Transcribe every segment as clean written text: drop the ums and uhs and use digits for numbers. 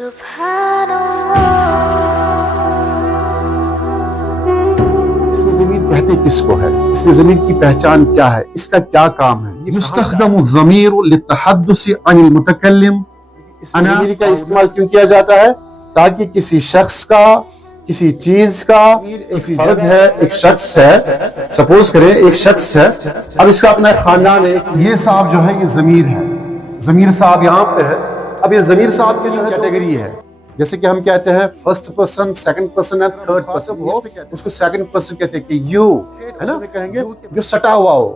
इसमें ज़मीर कहते किसको है, इसमें ज़मीर की पहचान क्या है, इसका क्या काम है। युस्तख़दमु ज़मीरु लित्तहद्दुसि अनिल मुतकल्लिम। इसमें ज़मीर का इस्तेमाल क्यों किया जाता है? ताकि किसी शख्स का, किसी चीज का, एक फर्द है, एक शख्स है, सपोज करें एक शख्स है, अब इसका अपना खानदान है, ये साहब जो है ये ज़मीर है, ज़मीर साहब यहाँ पे है। अब ये ज़मीर साहब की जो है कैटेगरी है, जैसे कि हम कहते हैं first person, second person and third person, उसको सेकंड पर्सन कहते हैं कि यू है ना, कहेंगे जो सटा हुआ हो,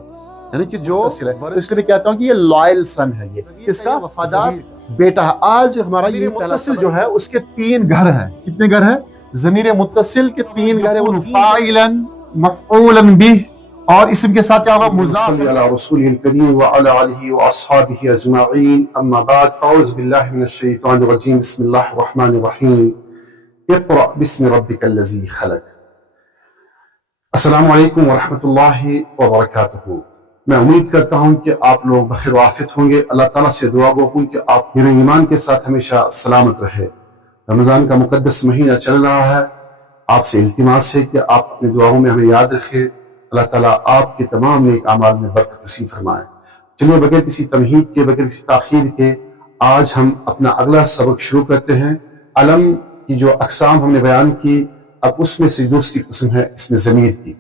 यानी कि जो, तो इसलिए कहता हूँ कि ये लॉयल सन है, ये किसका? वफादार बेटा है। आज हमारा ये मुत्तसिल जो है उसके 3 घर हैं। कितने घर हैं? ज़मीर मुत्तसिल के 3 घर हैं, फाइलन, मफ़ऊलन बिह, और इसम के साथ क्या होगा? मुज़ाफ अला रसूलिल करीम व अला आलिहि व अस्हाबिहि अजमईन, अम्मा बाद, फ़अऊज़ु बिल्लाहि मिनश शैतानिर रजीम, बिस्मिल्लाहिर रहमानिर रहीम, इक़रा बिस्मि रब्बिकल्लज़ी खलक़। अस्सलामु अलैकुम व रहमतुल्लाहि व बरकातुहू। मैं उम्मीद करता हूँ कि आप लोग बखैर व आफियत होंगे। अल्लाह ताला से दुआ गो हूँ कि आप मेरे ईमान के साथ हमेशा सलामत रहे। रमज़ान का मुक़द्दस महीना चल रहा है, आपसे इल्तिमास है कि आप अपनी दुआओं में हमें याद रखें। अल्लाह ताला आपके तमाम नेक आमाल में बरकत नसीब फरमाए। चलिए बगैर किसी तमहीद के, बगैर किसी ताख़ीर के, आज हम अपना अगला सबक शुरू करते हैं। अलम की जो अक़साम हमने बयान की, अब उसमें से दूसरी किस्म है इसमें ज़मीर की।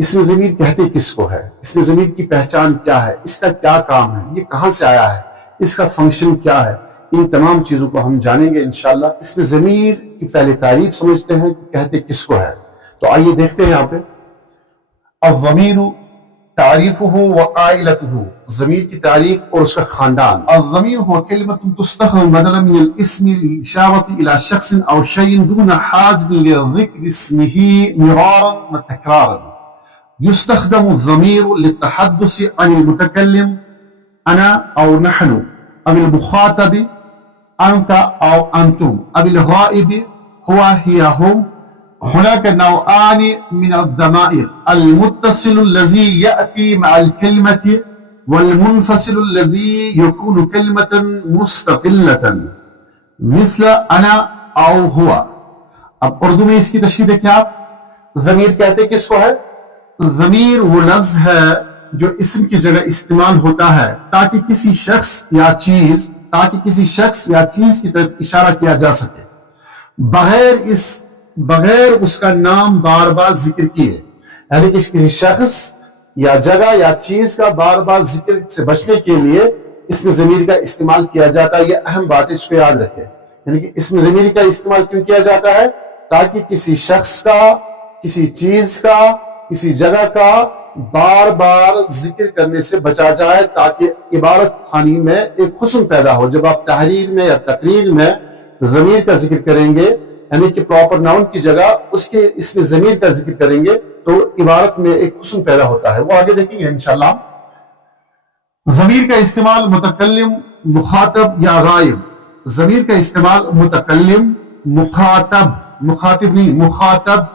इसमें ज़मीर कहते किसको है, इसमें ज़मीर की पहचान क्या है, इसका क्या काम है, ये कहाँ से आया है, इसका फंक्शन क्या है, इन तमाम चीज़ों को हम जानेंगे इंशाअल्लाह। इसमें ज़मीर की पहले तारीफ समझते हैं कि कहते किसको है। तो आइए देखते हैं यहाँ पे। अज़्ज़मीरु तारीफ़ुहु व आइलतुहु, ज़मीर की तारीफ और उसका खानदान। अज़्ज़मीर हुवा कलिमतुन तुस्तख़दमु बदलन मिनल इस्मि लिइशारति इला शख़्सिन अव शैइन दूना हाजतिन लिज़िक्रि इस्मिही मिरारन व तकरारन। युस्तख़दमु ज़मीरु लित्तहद्दुसि अनिल मुतकल्लिम अना अव नहनु अविल मुख़ातबि अंता अव अंतुम अविल गाइबि हुवा हिया हुम। हुनाक नौआनि मिन अद-दमाइर अल-मुत्तसिलु अल्लज़ी यअती मअल कलिमति वल मुनफ़सिलु अल्लज़ी यकूनु कलिमतन मुस्तक़िल्लतन मिस्ल अना अव हुवा। अब उर्दू में इसकी तशरीह देखिए आप। ज़मीर कहते किसको है? ज़मीर वो लफ्ज़ है जो इस्म की जगह इस्तेमाल होता है ताकि किसी शख्स या चीज की तरफ इशारा किया जा सके, बगैर उसका नाम बार बार जिक्र किए। यानी कि किसी शख्स या जगह या चीज का बार बार जिक्र से बचने के लिए इसमें ज़मीर का इस्तेमाल किया जाता है। यह अहम बात है, इसको याद रखें। यानी कि इसमें ज़मीर का इस्तेमाल क्यों किया जाता है? ताकि किसी शख्स का, किसी चीज का, किसी जगह का बार बार जिक्र करने से बचा जाए, ताकि इबारत खानी में एक हुस्न पैदा हो। जब आप तहरीर में या तकरीर में ज़मीर का जिक्र करेंगे, यानी कि प्रॉपर नाउन की जगह उसके इसमें ज़मीर का जिक्र करेंगे, तो इबारत में एक हुस्न पैदा होता है। वो आगे देखेंगे इंशाअल्लाह। ज़मीर का इस्तेमाल मुतकल्लिम, मुखातब या गायब। ज़मीर का इस्तेमाल मुतकल्लिम, मुखातब, मुखातिब नहीं, मुखातब,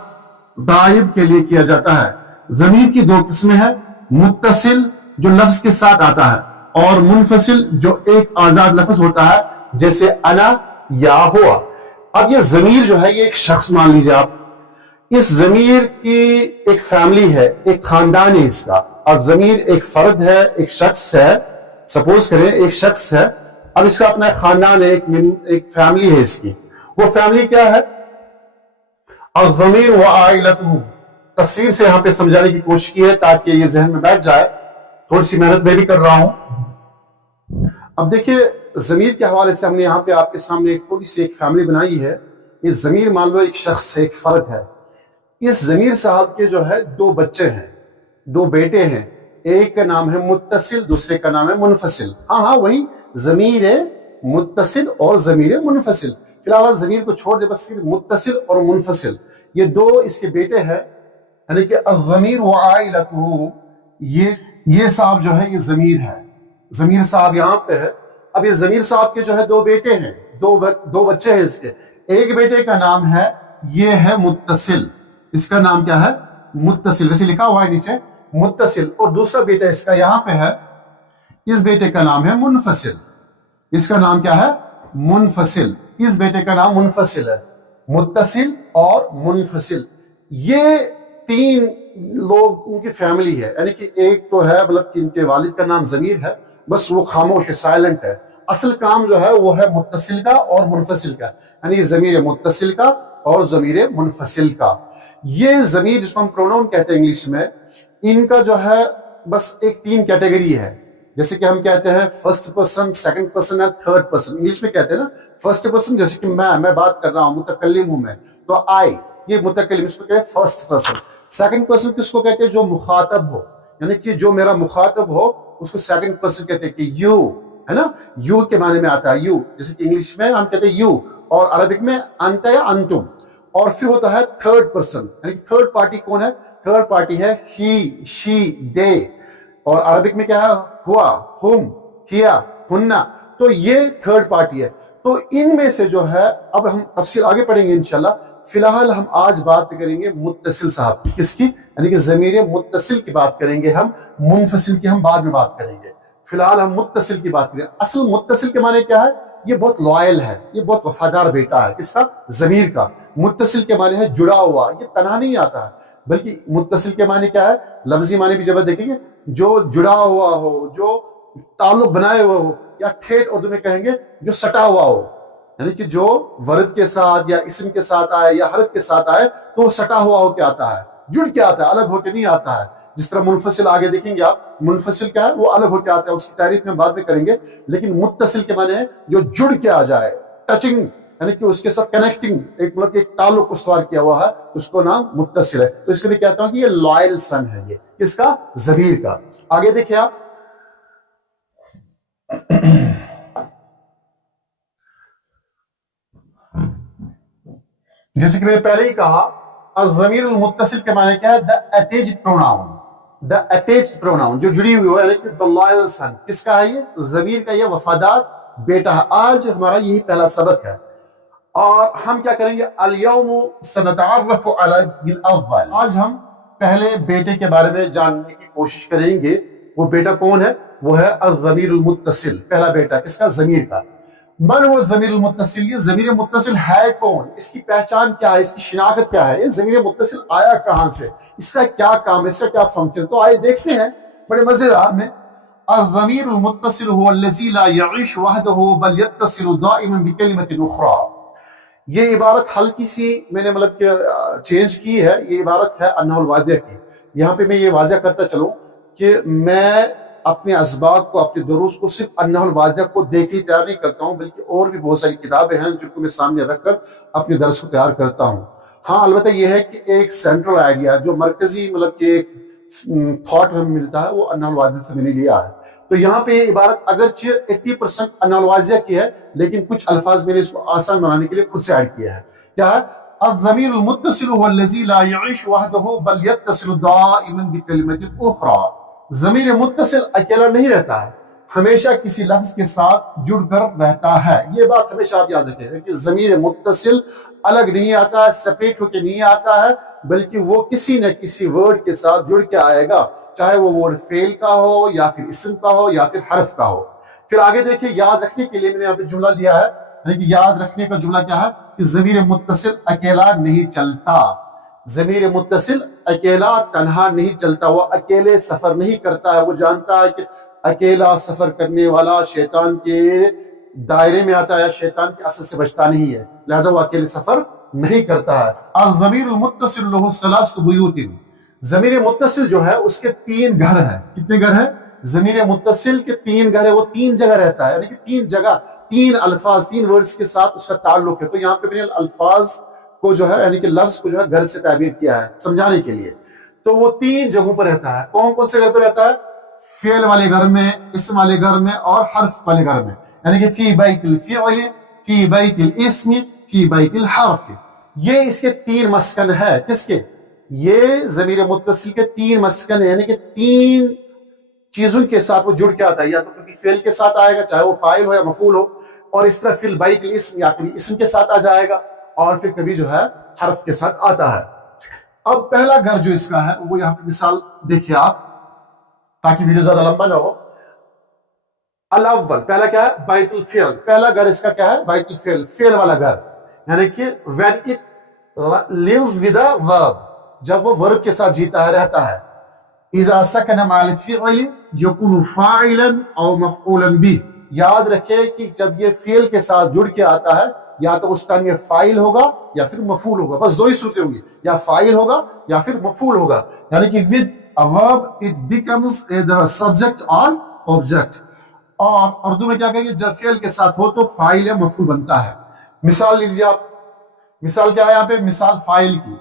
गायब के लिए किया जाता है। ज़मीर की 2 किस्में हैं, मुत्तसिल जो लफ्ज के साथ आता है, और मुनफसिल जो एक आजाद लफ्ज होता है, जैसे अना या हुआ। अब ये ज़मीर जो है ये एक शख्स मान लीजिए आप, इस ज़मीर की एक फैमिली है, एक खानदान है इसका, और ज़मीर एक फर्द है, एक शख्स है, सपोज करें एक शख्स है, अब इसका अपना खानदान है, एक फैमिली है इसकी। वो फैमिली क्या है? अज़्ज़मीर व आइलतुहु। तस्वीर से यहाँ पे समझाने की कोशिश की है ताकि ये जहन में बैठ जाए। थोड़ी सी मेहनत मैं भी कर रहा हूं। अब देखिए, ज़मीर के हवाले से हमने यहाँ पे आपके सामने एक थोड़ी सी एक फैमिली बनाई है। ये ज़मीर मान लो एक शख्स है, एक फर्द है। इस ज़मीर साहब के जो है 2 बच्चे हैं, 2 बेटे हैं। एक का नाम है मुत्तसिल, दूसरे का नाम है मुनफसिल। हाँ, वही ज़मीर है मुत्तसिल और ज़मीर मुनफसिल। फिलहाल ज़मीर को छोड़ दे, बस सिर्फ मुत्तसिल और मुनफसिल, ये 2 इसके बेटे हैं। यानी कि अज़्ज़मीर व आइलतुहु, ये साहब जो है ये ज़मीर है, ज़मीर साहब यहाँ पे है। अब ये ज़मीर साहब के जो है 2 बेटे हैं, 2 बच्चे हैं इसके। एक बेटे का नाम है, ये है मुत्तसिल, इसका नाम क्या है? मुत्तसिल, वैसे लिखा हुआ है नीचे मुत्तसिल। और दूसरा बेटा इसका यहाँ पे है, इस बेटे का नाम है मुनफसिल, इसका नाम क्या है? मुनफसिल। इस बेटे का नाम मुनफसिल है, मुत्तसिल और मुनफसिल। ये तीन लोग उनकी फैमिली है, यानी कि एक तो है मतलब कि इनके वालिद का नाम ज़मीर है, बस वो खामोश है, साइलेंट है। असल काम जो है वो है मुत्तसिल का और मुनफसिल का, यानी ज़मीर मुत्तसिल का और ज़मीर मुनफसिल का। ये ज़मीर जिसको हम प्रोनाउन कहते हैं इंग्लिश में, इनका जो है बस एक तीन कैटेगरी है। जैसे कि हम कहते हैं फर्स्ट पर्सन, सेकंड पर्सन या थर्ड पर्सन। इंग्लिश में कहते हैं ना फर्स्ट पर्सन, जैसे कि मैं बात कर रहा हूं, मुतकल्लिम हूं मैं, तो आई, ये मुतकल्लिम, इसको कहते हैं फर्स्ट पर्सन। सेकंड पर्सन किसको कहते हैं? जो मुखातब हो, यानी कि जो मेरा मुखातब हो उसको सेकंड पर्सन कहते हैं कि यू, है ना, यू के माने में आता है यू। जैसे कि इंग्लिश में हम कहते हैं यू और अरबिक में अंत या अंतुम। और फिर होता है थर्ड पर्सन, यानी कि थर्ड पार्टी कौन है? थर्ड पार्टी है ही, शी, दे। और अरबिक में क्या है? हुआ, हुम, हिया, हुन्ना। तो ये थर्ड पार्टी है। तो इनमें से जो है, अब हम तफसील आगे पढ़ेंगे इंशाल्लाह। फिलहाल हम आज बात करेंगे मुत्तसिल साहब की, किसकी? यानी कि ज़मीर मुत्तसिल की बात करेंगे हम, मुनफसिल की हम बाद में बात करेंगे। फिलहाल हम मुत्तसिल की बात करें। असल मुत्तसिल के माने क्या है? ये बहुत लॉयल है, ये बहुत वफादार बेटा है। किसका? ज़मीर का। मुत्तसिल के माने है जुड़ा हुआ, ये तन्हा नहीं आता है, बल्कि मुत्तसिल के माने क्या है? लफ्जी माने भी जब देखेंगे, जो जुड़ा हुआ हो, जो ताल्लुक बनाए हुए हो, या ठेठ उर्दू में कहेंगे जो सटा हुआ हो, यानी कि जो वर्ब के साथ या इसम के साथ आए या हरफ के साथ आए तो वो सटा हुआ होके आता है, जुड़ के आता है, अलग होके नहीं आता है। जिस तरह मुनफसिल आगे देखेंगे आप, मुनफसिल क्या है? वो अलग होके आता है, उसकी तारीफ में बाद में करेंगे। लेकिन मुत्तसिल के माने है जो जुड़ के आ जाए, टचिंग, यानी कि उसके साथ कनेक्टिंग, एक मतलब एक ताल्लुक उस्तवार किया हुआ है, उसको नाम मुत्तसिल है। तो इसके लिए कहता हूं कि ये लॉयल सन है। ये किसका? ज़मीर का। आगे देखिए आप, जैसे कि मैंने पहले ही कहा, ज़मीर मुत्तसिल के माने क्या है? The attached pronoun, the attached pronoun, जो जुड़ी हुई हो, यानी कि द लॉयल सन। किसका है ये? ज़मीर का। ये वफादार बेटा है। आज हमारा यही पहला सबक है और हम क्या करेंगे? अल-यौम सनतअर्रफु अला बिल अव्वल। आज हम पहले बेटे के बारे में जानने की कोशिश करेंगे। वो बेटा कौन है? वो है अज़मीर मुत्तसिल, पहला बेटा। किसका? ज़मीर का। मन वो ज़मीर मुत्तसिल, ये ज़मीर मुत्तसिल है कौन? इसकी पहचान क्या है? इसकी शिनाख्त क्या है? ये ज़मीर मुत्तसिल आया कहां से? इसका क्या काम है? इसका क्या फंक्शन? तो आइए देखते हैं बड़े मजेदार में। अज़मीर मुत्तसिल हुवा अल्लज़ी ला यईश वहदहु बल यत्तसिलु दाइमन बिकलिमतिन उखरा। ये इबारत हल्की सी मैंने मतलब कि चेंज की है। ये इबारत है अन्नहुल वाज़िह की। यहाँ पे मैं ये वाज़िह करता चलूं कि मैं अपने असबाक को, अपने दुरूस को सिर्फ अन्नहुल वाज़िह को देख ही तैयार नहीं करता हूँ, बल्कि और भी बहुत सारी किताबें हैं जिनको मैं सामने रखकर अपने दर्स को तैयार करता हूँ। हाँ, अलबत्ता यह है कि एक सेंट्रल आइडिया, जो मरकजी मतलब कि एक थॉट हमें मिलता है, वो अन्नहुल वाज़िह से मैंने लिया है। तो यहाँ पे इबारत अगरचे 80% अन्नहुल वाज़िह की है, लेकिन कुछ अल्फाज मैंने इसको आसान बनाने के लिए खुद से ऐड किया है। क्या है? अज़मीर मुत्तसिल हुवा अल्लज़ी ला यईश वहदहु बल यत्तसिलु दाइमन बिकलिमतिन उखरा। ज़मीर मुत्तसिल अकेला नहीं रहता है, हमेशा किसी लफ्ज के साथ जुड़कर रहता है। ये बात हमेशा आप याद रखें कि ज़मीर मुत्तसिल अलग नहीं आता है, सेपरेट होकर नहीं आता है, बल्कि वो किसी न किसी वर्ड के साथ जुड़ के आएगा, चाहे वो वर्ड फेल का हो या फिर इसम का हो या फिर हर्फ का हो। फिर आगे देखिए, याद रखने के लिए मैंने यहाँ पे जुमला दिया है, लेकिन याद रखने का जुमला क्या है? कि ज़मीर मुत्तसिल अकेला नहीं चलता। ज़मीर मुत्तसिल अकेला तन्हा नहीं चलता, वो अकेले सफर नहीं करता है। वो जानता है कि अकेला सफर करने वाला शैतान के दायरे में आता है, शैतान के असर से बचता नहीं है, लिहाजा वो अकेले सफर नहीं करता है। अज़मीर मुत्तसिल लहु सलासतु बुयूतिन। ज़मीर मुत्तसिल जो है उसके तीन घर हैं। कितने घर हैं? ज़मीर मुत्तसिल के तीन घर है। वो तीन जगह रहता है, यानी कि तीन जगह, तीन अल्फाज, तीन वर्ड्स के साथ उसका ताल्लुक है। तो यहाँ पे मैंने अल्फाज को जो है, यानी कि लफ्ज को जो है घर से ताबीर किया है समझाने के लिए। तो वो तीन जगहों पर रहता है। कौन कौन से घर पर रहता है? फेल वाले घर में, इसम वाले घर में और हर्फ वाले घर में, यानी कि फी बैतिल फ़िअल, फी बैतिल इस्म, फी बैतिल हर्फ। ये इसके तीन मस्कन है। किसके? ये ज़मीर मुत्तसिल के तीन मस्कन है, यानी कि तीन चीजों के साथ वो जुड़ के आता है। या तो कभी फेल के साथ आएगा, चाहे वो फाइल हो या मफूल हो, और इस तरह फिल बैतिल इस्म, या कभी इस्म के साथ आ जाएगा, और फिर कभी जो है हर्फ के साथ आता है। अब पहला घर जो इसका है, वो यहाँ पे मिसाल देखिए आप, ताकि वीडियो ज्यादा लंबा ना हो। الاول پہلا کیا ہے؟ بیت الفعل. پہلا گھر اس کا کیا ہے؟ بیت الفعل, فعل والا گھر. یعنی کہ when it lives with a verb, جب وہ ورب کے ساتھ جیتا ہے, رہتا ہے. اذا سکن مع الفعل یکون فاعلا او مفعولا به. یاد رکھے کہ جب یہ فعل کے ساتھ جڑ کے آتا ہے, یا تو اس ٹائم یہ فاعل ہوگا یا پھر مفعول ہوگا. بس دو ہی صورتیں ہوں گی, یا فاعل ہوگا یا پھر مفعول ہوگا. یعنی کہ with a verb it becomes the subject or object. اور اردو میں کیا کہیں گے؟ جب فعل کے ساتھ ہو تو فاعل یا مفعول بنتا ہے. مثال لیجیے آپ. مثال کیا ہے یہاں پہ؟ مثال فاعل کی.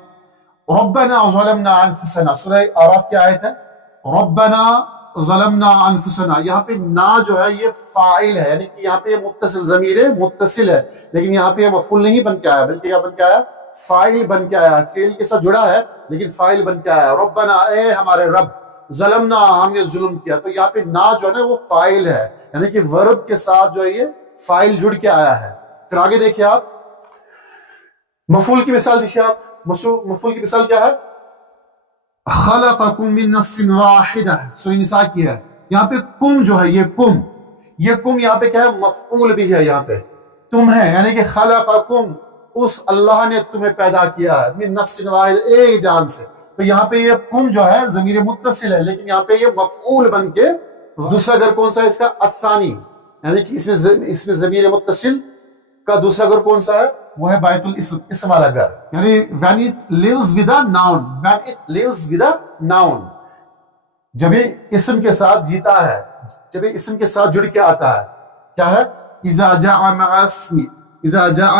ربنا ظلمنا انفسنا, سورہ اعراف کی آیت ہے. ربنا ظلمنا انفسنا, یہاں پہ نا جو ہے یہ فاعل ہے, یعنی کہ یہاں پہ یہ متصل ضمیر متصل ہے, لیکن یہاں پہ یہ مفعول نہیں بن کے آیا, بلکہ کیا بن کے آیا؟ فاعل بن کے آیا. فعل کے ساتھ جڑا ہے لیکن فاعل بن کے آیا. ربنا, اے ہمارے رب, ظلمنا, ہم نے ظلم کیا. تو یہاں پہ نا جو ہے نا وہ فاعل ہے, یعنی کہ ورب کے ساتھ جو ہے یہ فاعل جڑ کے آیا ہے. پھر آگے دیکھیے آپ, مفعول کی مثال دیکھیے آپ. مفعول کی مثال کیا ہے؟ خلقکم من نفس واحدہ, سورہ نساء کی ہے. یہاں پہ کم جو ہے, یہ کم یہاں پہ کیا ہے؟ مفعول بھی ہے. یہاں پہ تم ہے, یعنی کہ خلقکم, اس اللہ نے تمہیں پیدا کیا ہے, من نفس واحد, ایک جان سے. تو یہاں پہ یہ کم جو ہے ضمیر متصل ہے, لیکن یہاں پہ یہ مفعول بن کے. دوسرا گھر کون سا ہے اس کا؟ الثانی, یعنی کہ اس میں ضمیر متصل کا دوسرا گھر کون سا ہے؟ وہ ہے بیت الاسم, اسم والا گھر. یعنی when it lives with a noun, when it lives with a noun, جب یہ اسم کے ساتھ جیتا ہے, جب یہ اسم کے ساتھ جڑ کے آتا ہے, کیا ہے؟ اذا جاء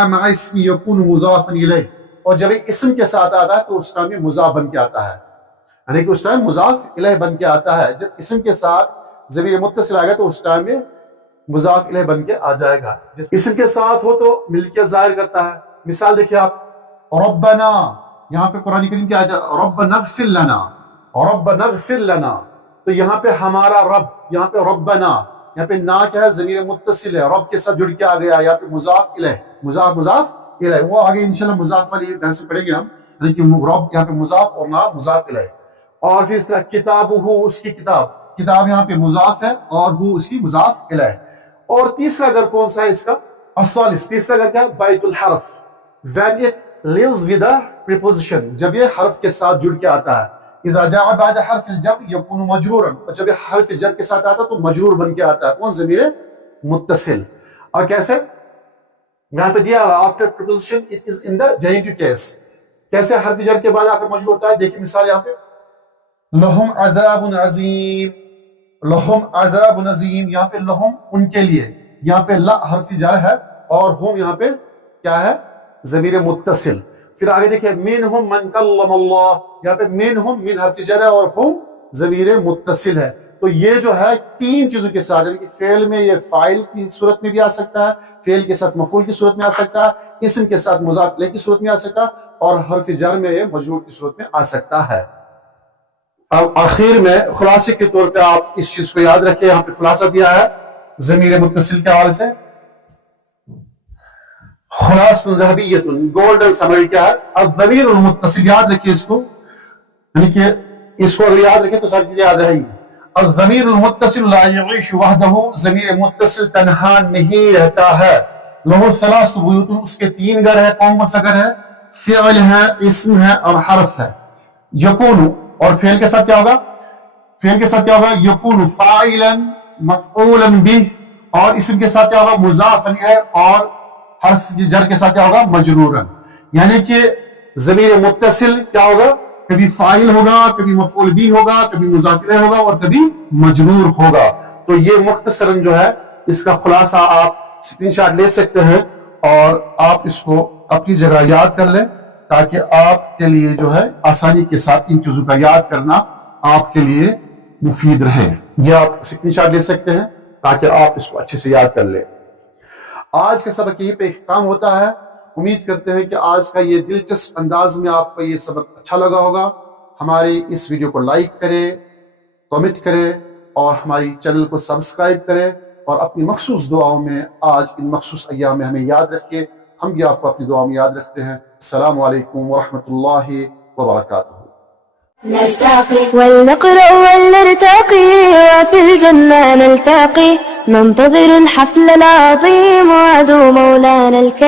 مع اسم يكون مضافا الیہ. اور جب یہ اسم کے ساتھ آتا ہے تو اس ٹائم یہ مضاف بن کے آتا ہے, یعنی کہ اس ٹائم مضاف الیہ بن کے آتا ہے. جب اسم کے ساتھ ضمیر متصل آئے گا تو اس ٹائم میں مضاف الیہ بن کے آ جائے گا. اسم کے ساتھ ہو تو ملکیت ظاہر کرتا ہے. مثال دیکھیے آپ, ربنا, یہاں پہ قرآن کریم کیا ہے؟ ربنا اغفر لنا, ربنا اغفر لنا. تو یہاں پہ ہمارا رب, یہاں پہ ربنا, یہاں پہ نا کیا ہے؟ ضمیر متصل ہے, رب کے ساتھ جڑ کے آ گیا. یہاں پہ مضاف الیہ, مضاف الیہ, وہ آگے انشاءاللہ مضاف والی بحث پڑھیں گے ہم, یعنی کہ رب یہاں پہ مضاف اور نا مضاف الیہ. اور پھر اس طرح کتابہ, اس کی کتاب, کتاب یہاں پہ مضاف ہے اور وہ اس کی مضاف الیہ. اور تیسرا گھر کون سا ہے اس کا؟ الثالث, تیسرا گھر کیا ہے؟ بیت الحرف. when it lives with a preposition, جب یہ حرف کے ساتھ جڑ کے آتا ہے. اذا جاء بعد حرف الجر يكون مجرورا, اور جب یہ حرف جر کے ساتھ آتا ہے تو مجرور بن کے آتا ہے. کون؟ ضمیر متصل. اور کیسے؟ یہاں پہ دیا ہوا after preposition it is in the genitive case. کیسے حرف جر کے بعد آ کر مجرور ہوتا ہے؟ دیکھیں مثال یہاں پہ, لہم عذاب عظیم, لہم عذاب عظیم. یہاں پہ لہم ان کے لیے, یہاں پہ لا حرف جر ہے اور ہم یہاں پہ کیا ہے؟ ضمیر متصل. پھر آگے دیکھیں, منہم من کلم اللہ, یہاں پہ منہم, من حرف جر ہے اور ہم ضمیر متصل ہے. تو یہ جو ہے تین چیزوں کے ساتھ, یعنی کہ فعل میں یہ فاعل کی صورت میں بھی آ سکتا ہے, فعل کے ساتھ مفعول کی صورت میں آ سکتا ہے, اسم کے ساتھ مضاف الیہ کی صورت میں آ سکتا ہے, اور حرف جر میں یہ مجرور کی صورت میں آ سکتا ہے. اب آخر میں خلاصے کے طور پہ آپ اس چیز کو یاد رکھیں, یہاں پہ خلاصہ دیا ہے ضمیر متصل کے حوالے سے. خلاصۃ ذہبیۃ, گولڈن سمری کیا ہے؟ الضمیر المتصل, یاد رکھیے اس کو, یعنی کہ اس کو اگر یاد رکھیں تو ساری چیزیں یاد رہیں گی. الضمیر المتصل لا یعیش وحدہ, ضمیر متصل تنہا نہیں رہتا ہے. لہ ثلاث بیوت, اس کے تین گھر ہے. کون سا گھر ہے؟ فعل ہے, اسم ہے اور حرف ہے. یکون, اور فعل کے ساتھ کیا ہوگا؟ فعل کے ساتھ کیا ہوگا؟ یکون فاعلا مفعولا بہ, اور اسم کے ساتھ کیا ہوگا؟ مضاف الیہ, اور حرف جر کے ساتھ کیا ہوگا؟ مجرورا. یعنی کہ ضمیر متصل کیا ہوگا؟ کبھی فاعل ہوگا, کبھی مفعول بھی ہوگا, کبھی مضاف الیہ ہوگا اور کبھی مجرور ہوگا. تو یہ مختصراً جو ہے اس کا خلاصہ آپ اسکرین شاٹ لے سکتے ہیں اور آپ اس کو اپنی جگہ یاد کر لیں, تاکہ آپ کے لیے جو ہے آسانی کے ساتھ ان چیزوں کا یاد کرنا آپ کے لیے مفید رہے. یہ آپ اسکرین شاٹ لے سکتے ہیں تاکہ آپ اس کو اچھے سے یاد کر لیں. آج کا سبق یہیں پہ اختتام ہوتا ہے. امید کرتے ہیں کہ آج کا یہ دلچسپ انداز میں آپ کو یہ سبق اچھا لگا ہوگا. ہماری اس ویڈیو کو لائک کریں, کمنٹ کریں اور ہماری چینل کو سبسکرائب کریں, اور اپنی مخصوص دعاؤں میں آج ان مخصوص ایام میں ہمیں یاد رکھیں. ہم بھی آپ کو اپنی دعاؤں میں یاد رکھتے ہیں. السلام علیکم ورحمۃ اللہ وبرکاتہ. نلتقي ولنقرأ ولنرتقي وفي الجنة نلتقي ننتظر الحفل العظيم وعدو مولانا الكريم.